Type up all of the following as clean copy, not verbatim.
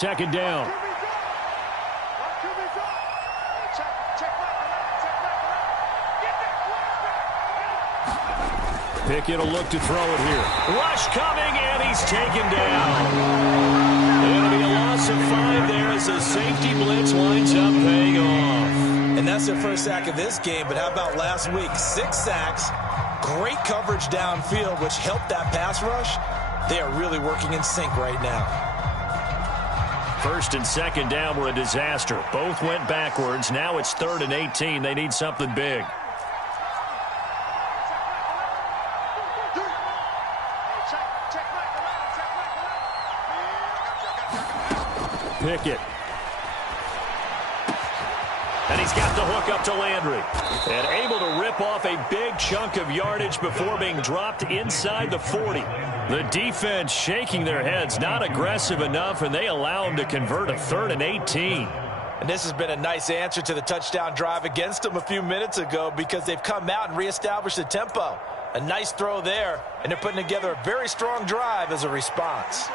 Second down. Pickett will look to throw it here. Rush coming, and he's taken down. It'll be a loss of 5 there as the safety blitz winds up paying off. And that's their first sack of this game, but how about last week? 6 sacks, great coverage downfield, which helped that pass rush. They are really working in sync right now. First and second down were a disaster. Both went backwards. Now it's 3rd and 18. They need something big. Pickett. And he's got the hook up to Landry. And able to rip off a big chunk of yardage before being dropped inside the 40. The defense shaking their heads, not aggressive enough, and they allow him to convert a 3rd and 18. And this has been a nice answer to the touchdown drive against them a few minutes ago because they've come out and reestablished the tempo. A nice throw there, and they're putting together a very strong drive as a response.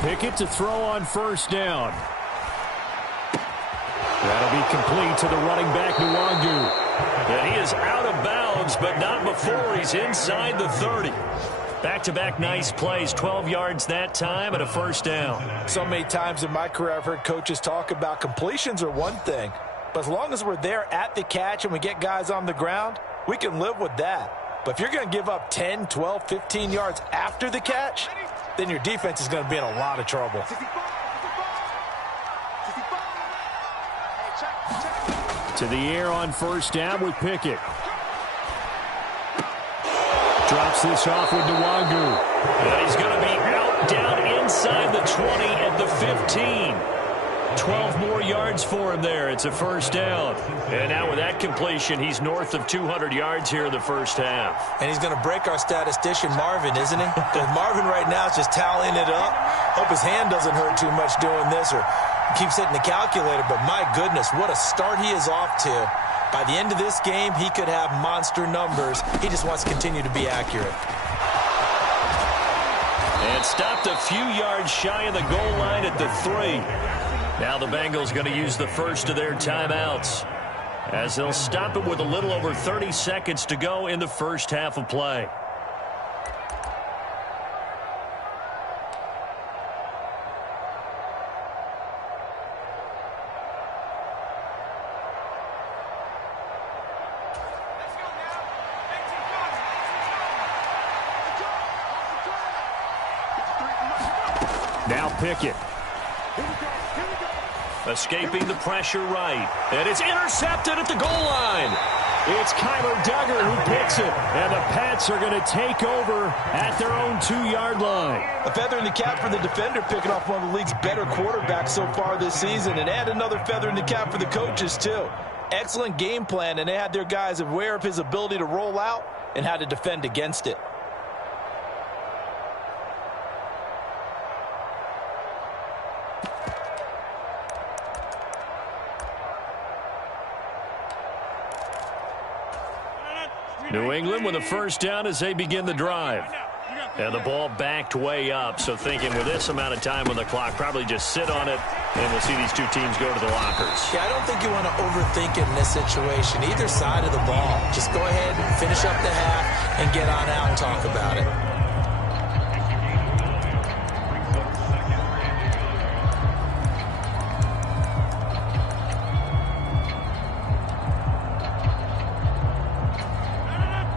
Pickett to throw on first down. That'll be complete to the running back, Nwangu. And he is out of bounds, but not before he's inside the 30. Back-to-back nice plays, 12 yards that time and a first down. So many times in my career I've heard coaches talk about completions are one thing, but as long as we're there at the catch and we get guys on the ground, we can live with that. But if you're going to give up 10, 12, 15 yards after the catch, then your defense is going to be in a lot of trouble. To the air on first down with Pickett. Drops this off with Nwangu. And he's going to be out down inside the 20 at the 15. 12 more yards for him there. It's a first down. And now with that completion, he's north of 200 yards here in the first half. And he's going to break our statistician Marvin, isn't he? Because Marvin right now is just tallying it up. Hope his hand doesn't hurt too much doing this or keeps hitting the calculator. But my goodness, what a start he is off to. By the end of this game, he could have monster numbers. He just wants to continue to be accurate. And stopped a few yards shy of the goal line at the 3. Now the Bengals going to use the first of their timeouts as they'll stop it with a little over 30 seconds to go in the first half of play. Now Pickett. Escaping the pressure right. And it's intercepted at the goal line. It's Kyler Duggar who picks it. And the Pats are going to take over at their own 2-yard line. A feather in the cap for the defender, picking off one of the league's better quarterbacks so far this season. And add another feather in the cap for the coaches, too. Excellent game plan, and they had their guys aware of his ability to roll out and how to defend against it. New England with a first down as they begin the drive. And the ball backed way up, so thinking with this amount of time on the clock, probably just sit on it, and we'll see these two teams go to the lockers. Yeah, I don't think you want to overthink it in this situation. Either side of the ball. Just go ahead and finish up the half and get on out and talk about it.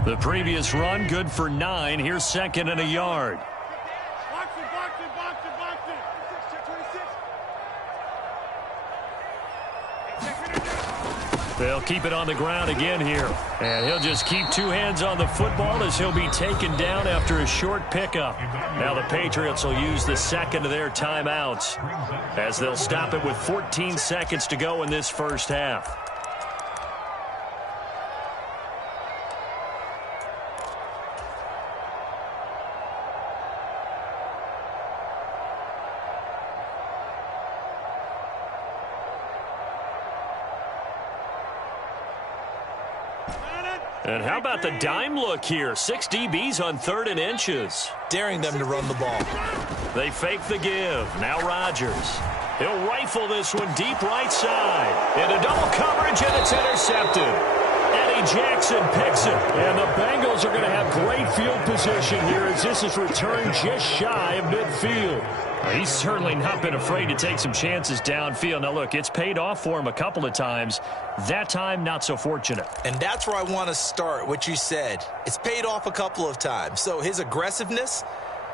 The previous run, good for 9. Here's second and a yard. They'll keep it on the ground again here. And he'll just keep 2 hands on the football as he'll be taken down after a short pickup. Now the Patriots will use the second of their timeouts as they'll stop it with 14 seconds to go in this first half. And how about the dime look here? 6 DBs on 3rd and inches. Daring them to run the ball. They fake the give. Now Rodgers. He'll rifle this one deep right side. Into double coverage, and it's intercepted. Eddie Jackson picks it. And the Bengals are going to have great field position here as this is returned just shy of midfield. He's certainly not been afraid to take some chances downfield. Now, look, it's paid off for him a couple of times. That time, not so fortunate. And that's where I want to start, what you said. It's paid off a couple of times. So his aggressiveness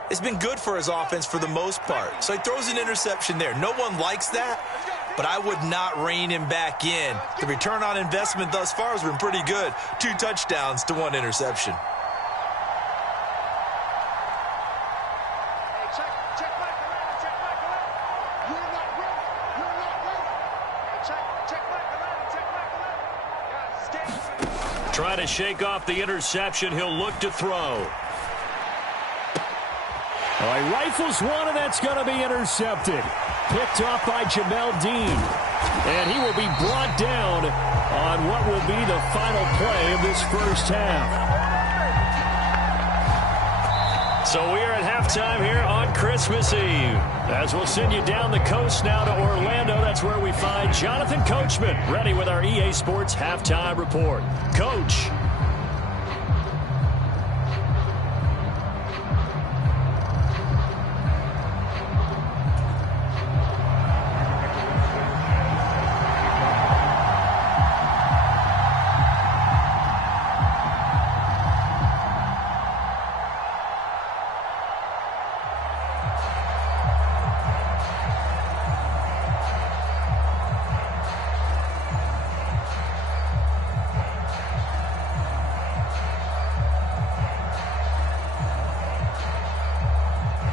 has been good for his offense for the most part. So he throws an interception there. No one likes that, but I would not rein him back in. The return on investment thus far has been pretty good. 2 touchdowns to 1 interception. Trying to shake off the interception. He'll look to throw. Oh, he rifles one, and that's going to be intercepted. Picked off by Jamel Dean. And he will be brought down on what will be the final play of this first half. So we are at halftime here on Christmas Eve. As we'll send you down the coast now to Orlando. That's where we find Jonathan Coachman ready with our EA Sports Halftime Report. Coach.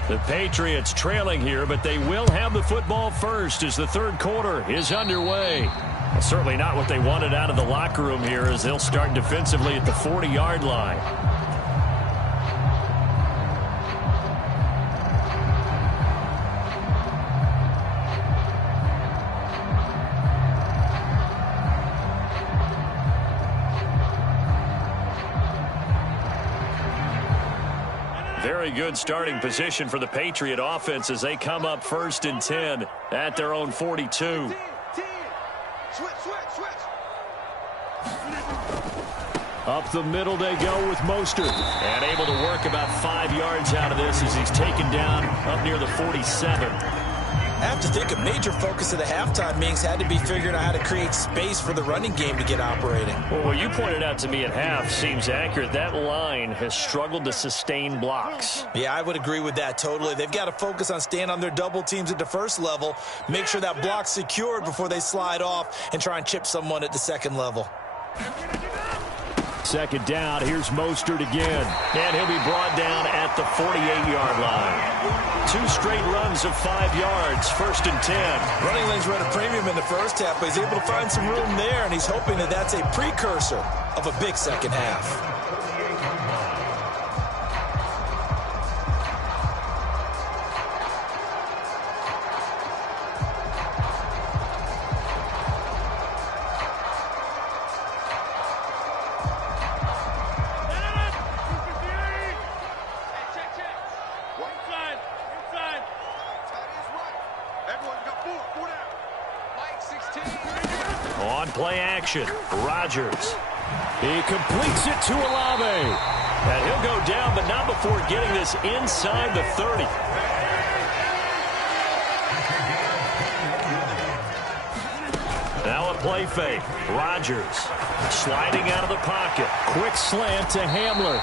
The Patriots trailing here, but they will have the football first as the third quarter is underway. Well, certainly not what they wanted out of the locker room here as they'll start defensively at the 40-yard line. Very good starting position for the Patriot offense as they come up 1st and 10 at their own 42. Up the middle they go with Mostert. And able to work about 5 yards out of this as he's taken down up near the 47. I have to think a major focus of the halftime meetings had to be figuring out how to create space for the running game to get operating. Well, what you pointed out to me at half seems accurate. That line has struggled to sustain blocks. Yeah, I would agree with that totally. They've got to focus on staying on their double teams at the first level, make sure that block's secured before they slide off and try and chip someone at the second level. Second down, here's Mostert again. And he'll be brought down at the 48-yard line. 2 straight runs of 5 yards, 1st and 10. Running lanes were at a premium in the first half, but he's able to find some room there, and he's hoping that that's a precursor of a big second half. On play action, Rodgers. He completes it to Olave. And he'll go down, but not before getting this inside the 30. Now a play fake. Rodgers sliding out of the pocket. Quick slant to Hamler.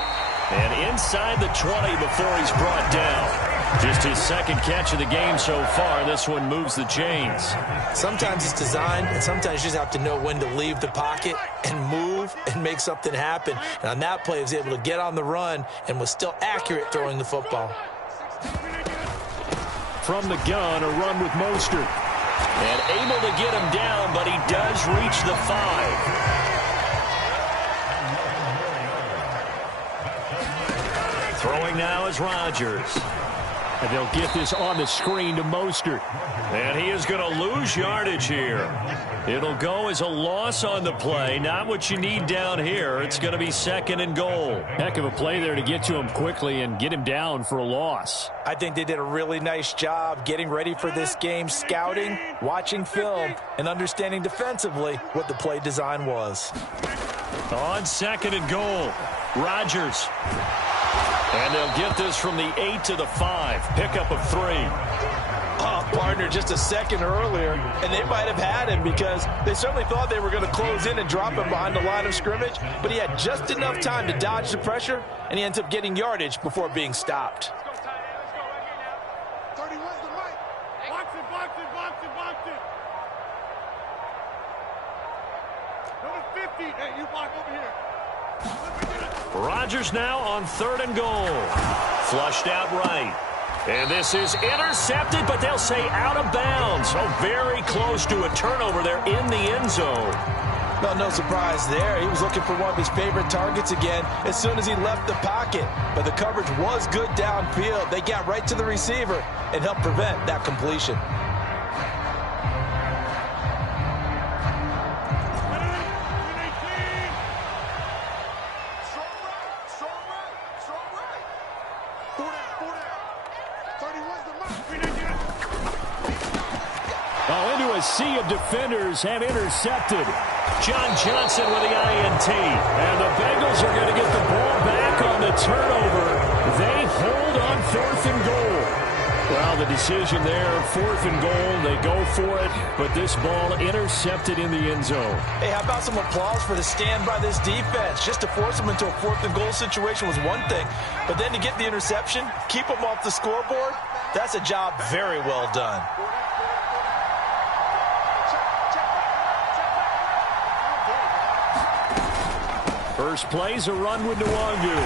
And inside the 20 before he's brought down. Just his second catch of the game so far. This one moves the chains. Sometimes it's designed, and sometimes you just have to know when to leave the pocket and move and make something happen. And on that play, he was able to get on the run and was still accurate throwing the football. From the gun, a run with Mostert. And able to get him down, but he does reach the 5. Throwing now is Rodgers. And they'll get this on the screen to Mostert. And he is going to lose yardage here. It'll go as a loss on the play. Not what you need down here. It's going to be 2nd and goal. Heck of a play there to get to him quickly and get him down for a loss. I think they did a really nice job getting ready for this game, scouting, watching film, and understanding defensively what the play design was. On 2nd and goal, Rodgers. And they'll get this from the 8 to the 5. Pickup of 3. Partner just a second earlier, and they might have had him because they certainly thought they were going to close in and drop him behind the line of scrimmage, but he had just enough time to dodge the pressure, and he ends up getting yardage before being stopped. Rodgers now on 3rd and goal. Flushed out right. And this is intercepted, but they'll say out of bounds. So very close to a turnover there in the end zone. Well, no surprise there. He was looking for one of his favorite targets again as soon as he left the pocket. But the coverage was good downfield. They got right to the receiver and helped prevent that completion. Sea of defenders have intercepted. John Johnson with the INT. And the Bengals are going to get the ball back on the turnover. They hold on 4th and goal. Well, the decision there, 4th and goal. They go for it, but this ball intercepted in the end zone. Hey, how about some applause for the stand by this defense? Just to force them into a 4th and goal situation was one thing, but then to get the interception, keep them off the scoreboard, that's a job very well done. First play's a run with Nwangu.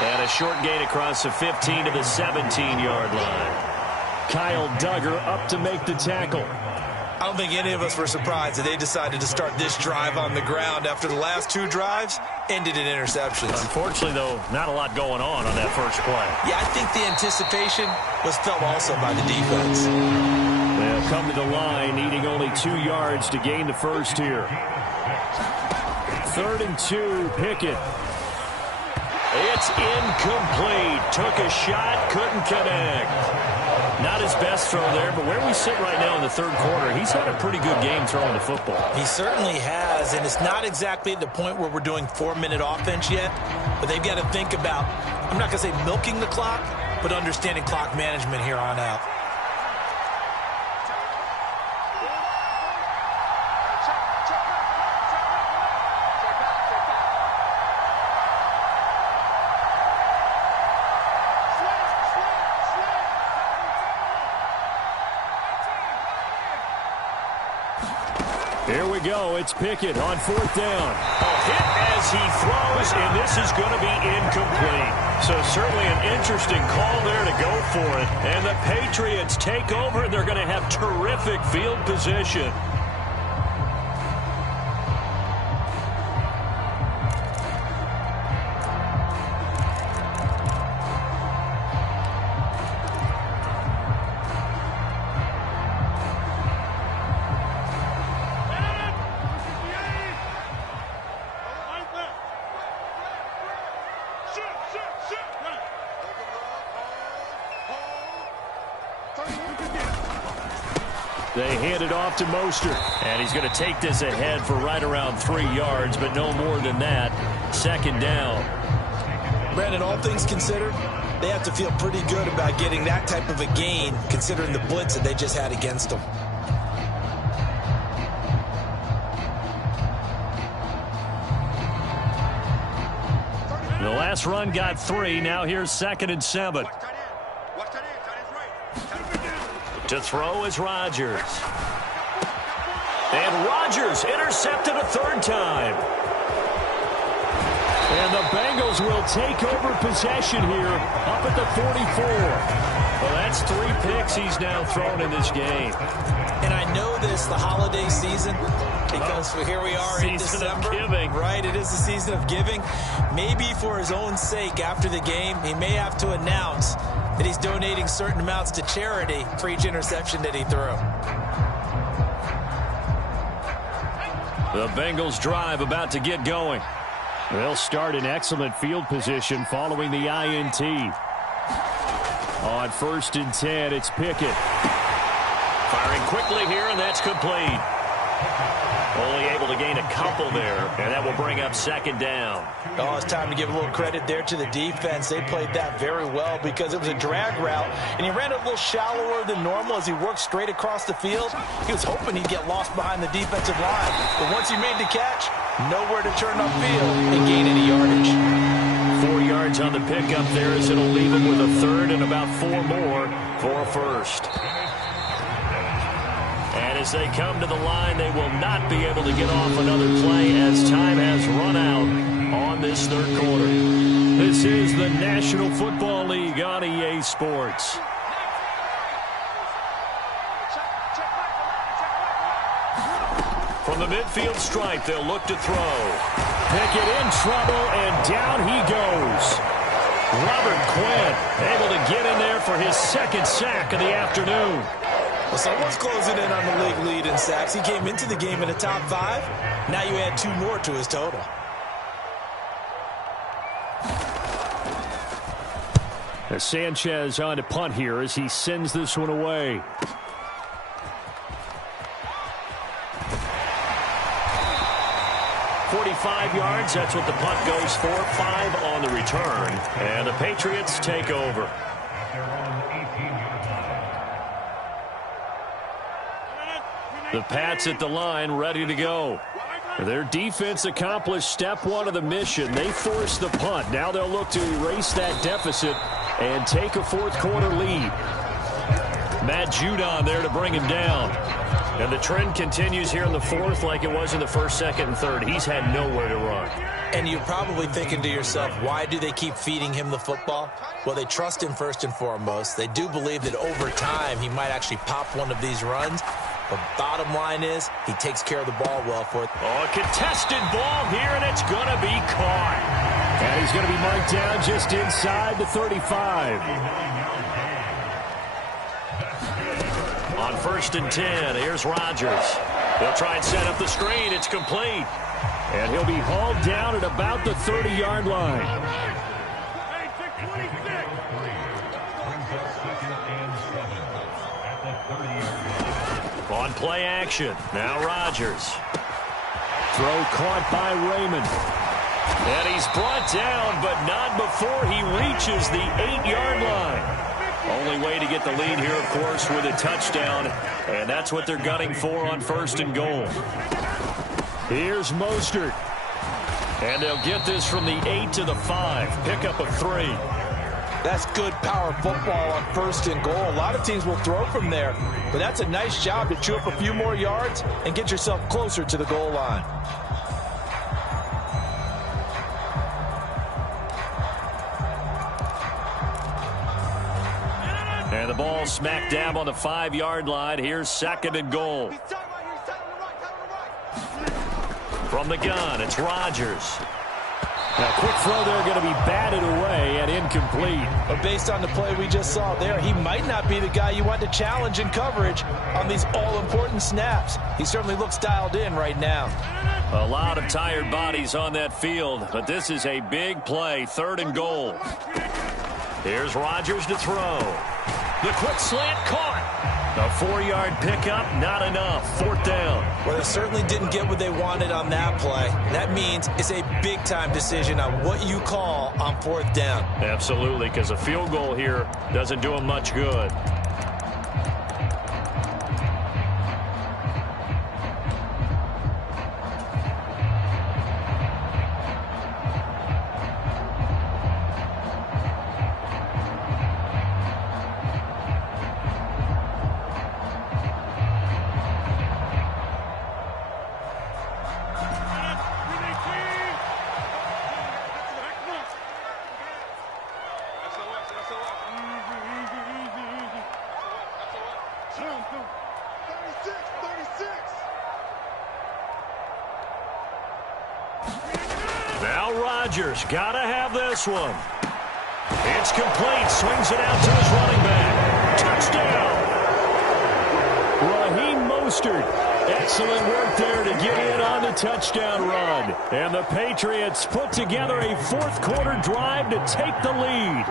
And a short gain across the 15 to the 17-yard line. Kyle Duggar up to make the tackle. I don't think any of us were surprised that they decided to start this drive on the ground after the last 2 drives ended in interceptions. Unfortunately, though, not a lot going on that first play. Yeah, I think the anticipation was felt also by the defense. They'll come to the line, needing only 2 yards to gain the first here. 3rd and 2, Pickett. It's incomplete. Took a shot, couldn't connect. Not his best throw there, but where we sit right now in the 3rd quarter, he's had a pretty good game throwing the football. He certainly has, and it's not exactly at the point where we're doing 4-minute offense yet, but they've got to think about, I'm not going to say milking the clock, but understanding clock management here on out. Here we go. It's Pickett on 4th down. A hit as he throws, and this is going to be incomplete. So certainly an interesting call there to go for it. And the Patriots take over, and they're going to have terrific field position. They hand it off to Mostert. And he's going to take this ahead for right around 3 yards, but no more than that. 2nd down. Brandon, all things considered, they have to feel pretty good about getting that type of a gain, considering the blitz that they just had against them. The last run got 3. Now here's 2nd and 7. To throw is Rodgers. And Rodgers intercepted a 3rd time. And the Bengals will take over possession here up at the 44. Well, that's 3 picks he's now thrown in this game. And I know this, the holiday season, because here we are in December. Giving. Right, it is the season of giving. Maybe for his own sake after the game, he may have to announce that he's donating certain amounts to charity for each interception that he threw. The Bengals drive about to get going. They'll start in excellent field position following the INT. On 1st and 10, it's Pickett. Firing quickly here, and that's complete. Only able to gain a couple there, and that will bring up 2nd down. Oh, it's time to give a little credit there to the defense. They played that very well because it was a drag route, and he ran it a little shallower than normal as he worked straight across the field. He was hoping he'd get lost behind the defensive line, but once he made the catch, nowhere to turn upfield and gain any yardage. 4 yards on the pickup there as it'll leave him with a 3rd and about 4 more for a 1st. And as they come to the line, they will not be able to get off another play as time has run out on this 3rd quarter. This is the National Football League on EA Sports. From the midfield stripe, they'll look to throw. Pickett in trouble, and down he goes. Robert Quinn able to get in there for his 2nd sack of the afternoon. Well, someone's closing in on the league lead in sacks. He came into the game in the top 5. Now you add 2 more to his total. As Sanchez on to punt here as he sends this one away. .45 yards, that's what the punt goes for. 5 on the return. And the Patriots take over. The Pats at the line, ready to go. Their defense accomplished step 1 of the mission. They forced the punt. Now they'll look to erase that deficit and take a 4th quarter lead. Matt Judon there to bring him down. And the trend continues here in the 4th like it was in the 1st, 2nd, and 3rd. He's had nowhere to run. And you're probably thinking to yourself, why do they keep feeding him the football? Well, they trust him first and foremost. They do believe that over time he might actually pop one of these runs. But bottom line is, he takes care of the ball well for it. Oh, a contested ball here, and it's going to be caught. And he's going to be marked down just inside the 35. On 1st and 10, here's Rodgers. They'll try and set up the screen. It's complete. And he'll be hauled down at about the 30-yard line. On play action, now Rodgers. Throw caught by Raymond. And he's brought down, but not before he reaches the 8-yard line. Only way to get the lead here, of course, with a touchdown. And that's what they're gunning for on 1st and goal. Here's Mostert. And they'll get this from the 8 to the 5. Pickup of 3. That's good power football on 1st and goal. A lot of teams will throw from there, but that's a nice job to chew up a few more yards and get yourself closer to the goal line. And the ball smack dab on the 5-yard line. Here's 2nd and goal. From the gun, it's Rodgers. Now, quick throw there going to be batted away and incomplete. But based on the play we just saw there, he might not be the guy you want to challenge in coverage on these all-important snaps. He certainly looks dialed in right now. A lot of tired bodies on that field, but this is a big play, 3rd and goal. Here's Rodgers to throw. The quick slant caught. A 4-yard pickup, not enough. 4th down. Well, they certainly didn't get what they wanted on that play. That means it's a big-time decision on what you call on 4th down. Absolutely, because a field goal here doesn't do them much good. Now Rodgers, gotta have this one. It's complete. Swings it out to his running back. Touchdown! Raheem Mostert. Excellent work there to get in on the touchdown run. And the Patriots put together a fourth-quarter drive to take the lead.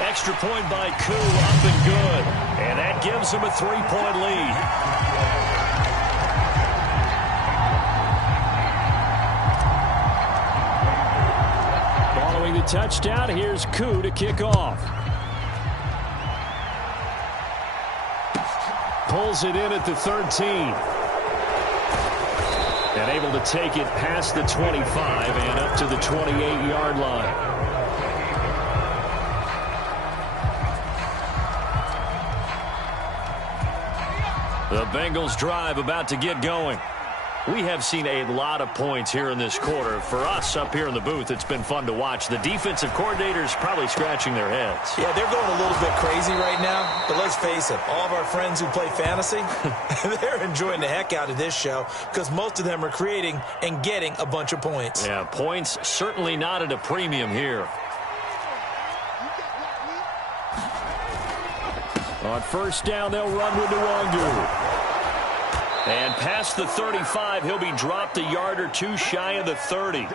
Extra point by Koo, up and good. And that gives them a 3-point lead. Following the touchdown, here's Koo to kick off. Pulls it in at the 13. And able to take it past the 25 and up to the 28-yard line. The Bengals drive about to get going. We have seen a lot of points here in this quarter. For us up here in the booth, it's been fun to watch. The defensive coordinators probably scratching their heads. Yeah, they're going a little bit crazy right now. But let's face it, all of our friends who play fantasy, they're enjoying the heck out of this show because most of them are creating and getting a bunch of points. Yeah, points certainly not at a premium here. On first down, they'll run with Nwangu. And past the 35, he'll be dropped a yard or two shy of the 30.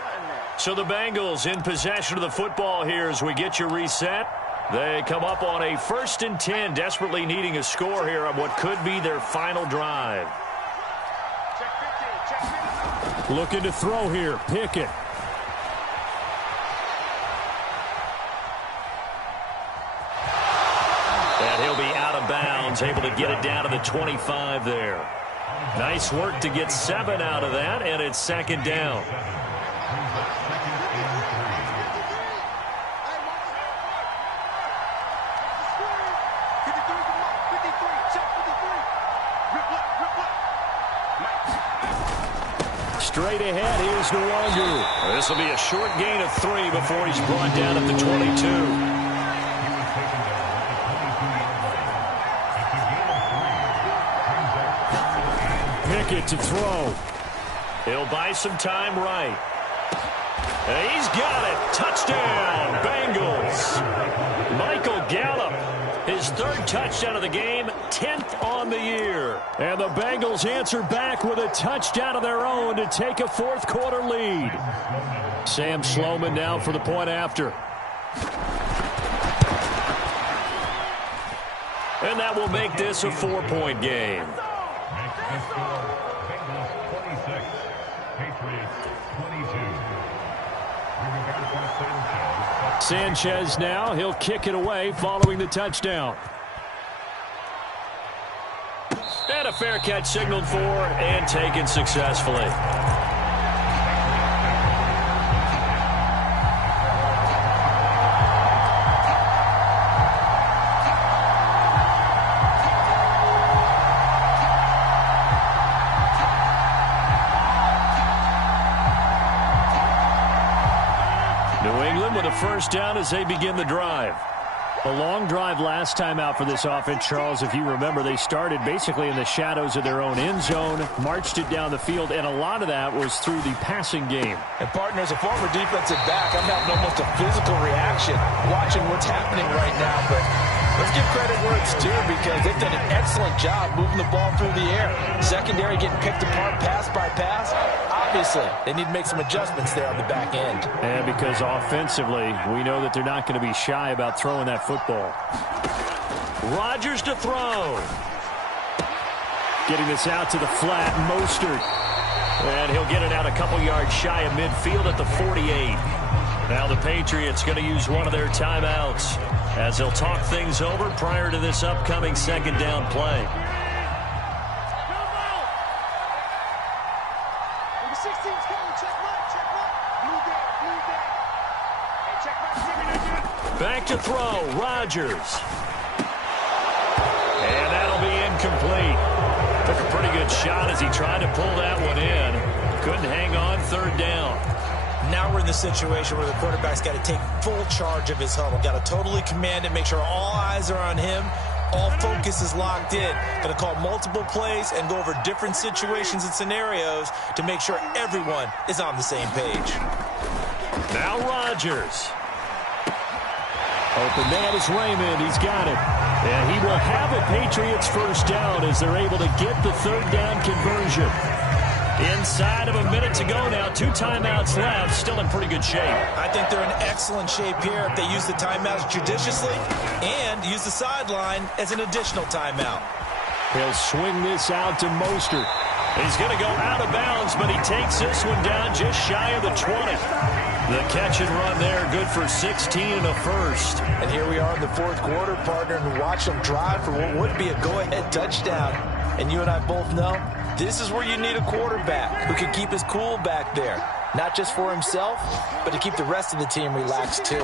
So the Bengals in possession of the football here as we get you reset. They come up on a 1st and 10, desperately needing a score here on what could be their final drive. Looking to throw here, Pickett. And he'll be out of bounds, able to get it down to the 25 there. Nice work to get 7 out of that, and it's 2nd down. Straight ahead, here's Nwangu. This will be a short gain of 3 before he's brought down at the 22. Pickett to throw. He'll buy some time right. And he's got it. Touchdown, Bengals. Michael Gallup, his 3rd touchdown of the game, 10th on the year. And the Bengals answer back with a touchdown of their own to take a 4th-quarter lead. Sam Sloman now for the point after. And that will make this a 4-point game. Sanchez now. He'll kick it away following the touchdown. And a fair catch signaled for and taken successfully. First down as they begin the drive. A long drive last time out for this offense, Charles. If you remember, they started basically in the shadows of their own end zone, marched it down the field, and a lot of that was through the passing game. And, partner, as a former defensive back, I'm having almost a physical reaction watching what's happening right now. But let's give credit where it's due because they've done an excellent job moving the ball through the air. Secondary getting picked apart pass by pass. Obviously, they need to make some adjustments there on the back end. And because offensively, we know that they're not going to be shy about throwing that football. Rodgers to throw. Getting this out to the flat, Mostert. And he'll get it out a couple yards shy of midfield at the 48. Now the Patriots going to use one of their timeouts as they'll talk things over prior to this upcoming 2nd down play. Back to throw, Rodgers. And that'll be incomplete. Took a pretty good shot as he tried to pull that one in. Couldn't hang on 3rd down. Now we're in the situation where the quarterback's got to take full charge of his huddle. Got to totally command it, make sure all eyes are on him, All focus is locked in. Going to call multiple plays and go over different situations and scenarios to make sure everyone is on the same page. Now Rodgers. Open man is Raymond. He's got it. And he will have a Patriots first down as they're able to get the third down conversion. Inside of a minute to go now. 2 timeouts left. Still in pretty good shape. I think they're in excellent shape here if they use the timeouts judiciously and use the sideline as an additional timeout. He'll swing this out to Mostert. He's going to go out of bounds, but he takes this one down just shy of the 20. The catch and run there, good for 16 and a first. And here we are in the fourth quarter, partner, and watch them drive for what would be a go-ahead touchdown. And you and I both know this is where you need a quarterback who can keep his cool back there. Not just for himself, but to keep the rest of the team relaxed too.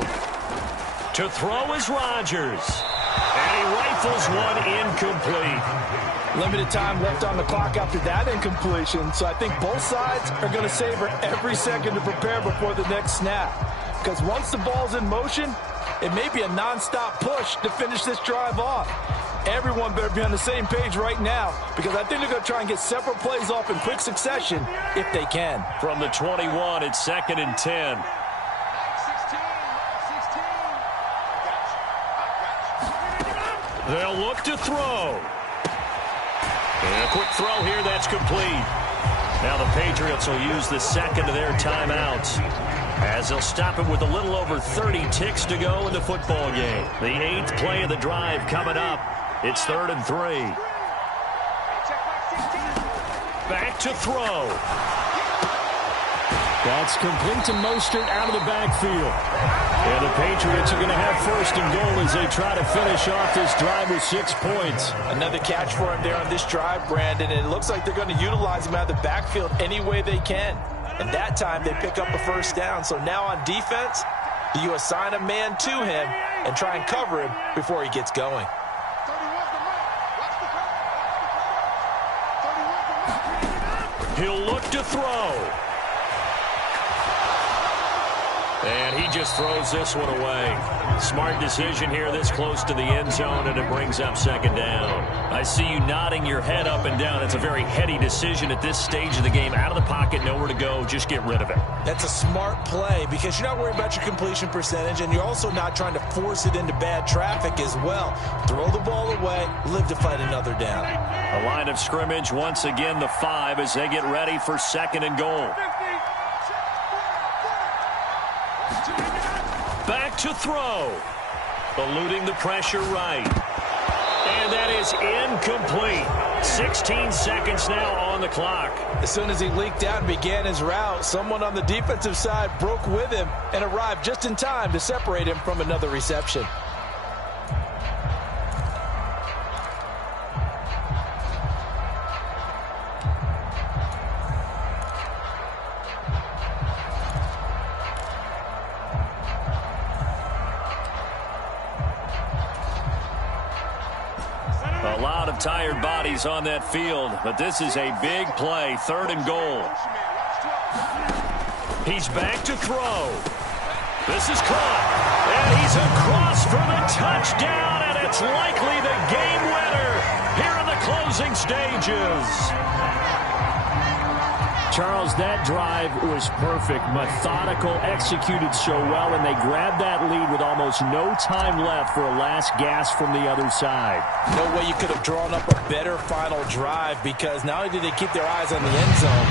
To throw is Rodgers. And he rifles one incomplete. Limited time left on the clock after that incompletion, so I think both sides are going to savor every second to prepare before the next snap. Because once the ball's in motion, it may be a non-stop push to finish this drive off. Everyone better be on the same page right now, because I think they're going to try and get several plays off in quick succession if they can. From the 21, it's 2nd and 10. They'll look to throw. And a quick throw here, that's complete. Now the Patriots will use the second of their timeouts as they'll stop it with a little over 30 ticks to go in the football game. The 8th play of the drive coming up. It's 3rd and 3. Back to throw. That's complete to Mostert out of the backfield. And the Patriots are going to have 1st and goal as they try to finish off this drive with 6 points. Another catch for him there on this drive, Brandon, and it looks like they're going to utilize him out of the backfield any way they can. And that time they pick up a first down. So now on defense, do you assign a man to him and try and cover him before he gets going? He'll look to throw. And he just throws this one away. Smart decision here this close to the end zone, and it brings up 2nd down. I see you nodding your head up and down. It's a very heady decision at this stage of the game. Out of the pocket, nowhere to go. Just get rid of it. That's a smart play because you're not worried about your completion percentage, and you're also not trying to force it into bad traffic as well. Throw the ball away, live to fight another down. A line of scrimmage, once again, the 5 as they get ready for 2nd and goal. Back to throw. Eluding the pressure right. And that is incomplete. 16 seconds now on the clock. As soon as he leaked out and began his route, someone on the defensive side broke with him and arrived just in time to separate him from another reception. A lot of tired bodies on that field, but this is a big play, 3rd and goal. He's back to throw. This is caught, and he's across for the touchdown, and it's likely the game winner here in the closing stages. Charles, that drive was perfect, methodical, executed so well, and they grabbed that lead with almost no time left for a last gasp from the other side. No way you could have drawn up a better final drive because not only did they keep their eyes on the end zone,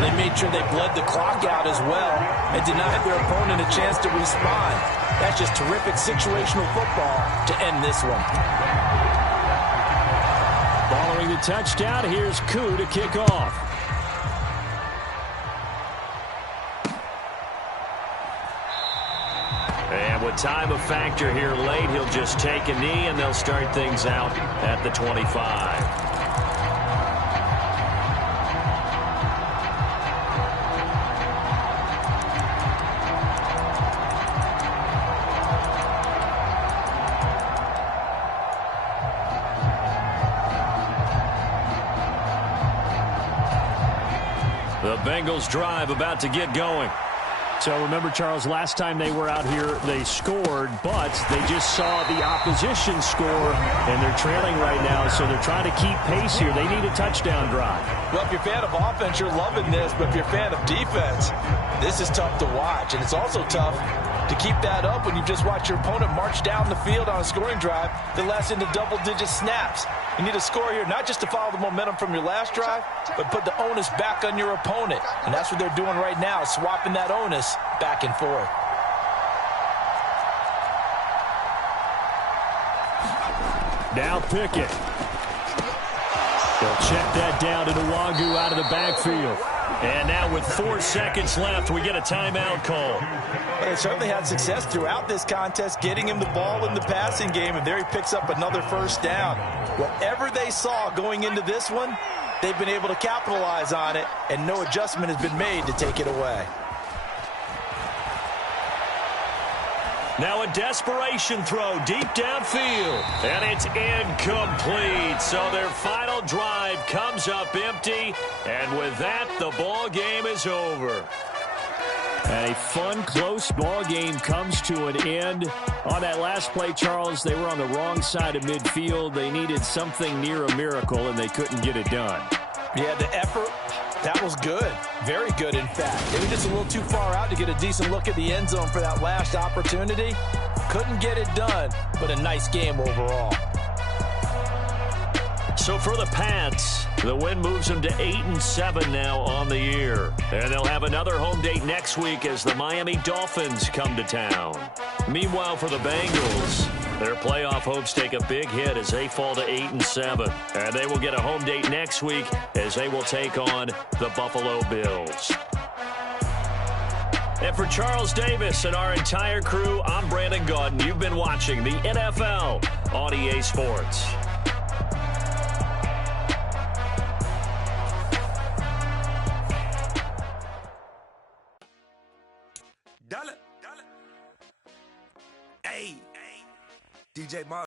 they made sure they bled the clock out as well and denied their opponent a chance to respond. That's just terrific situational football to end this one. Following the touchdown, here's Koo to kick off. And with time a factor here late, he'll just take a knee, and they'll start things out at the 25. The Bengals drive about to get going. So remember, Charles, last time they were out here, they scored, but they just saw the opposition score, and they're trailing right now, so they're trying to keep pace here. They need a touchdown drive. Well, if you're a fan of offense, you're loving this, but if you're a fan of defense, this is tough to watch, and it's also tough to keep that up when you just watch your opponent march down the field on a scoring drive that lasts into double-digit snaps. You need a score here, not just to follow the momentum from your last drive, but put the onus back on your opponent. And that's what they're doing right now, swapping that onus back and forth. Now Pickett. They'll check that down to Nwangu out of the backfield. And now with 4 seconds left, we get a timeout call. Well, they certainly had success throughout this contest, getting him the ball in the passing game, and there he picks up another first down. Whatever they saw going into this one, they've been able to capitalize on it, and no adjustment has been made to take it away. Now a desperation throw deep downfield, and it's incomplete. So their final drive comes up empty, and with that, the ball game is over. A fun, close ball game comes to an end. On that last play, Charles, they were on the wrong side of midfield. They needed something near a miracle, and they couldn't get it done. Yeah, the effort, that was good. Very good, in fact. They were just a little too far out to get a decent look at the end zone for that last opportunity. Couldn't get it done, but a nice game overall. So for the Pats, the win moves them to 8-7 now on the year. And they'll have another home date next week as the Miami Dolphins come to town. Meanwhile, for the Bengals, their playoff hopes take a big hit as they fall to 8-7. And they will get a home date next week as they will take on the Buffalo Bills. And for Charles Davis and our entire crew, I'm Brandon Gaudin. You've been watching the NFL on EA Sports. Hey, DJ Mark.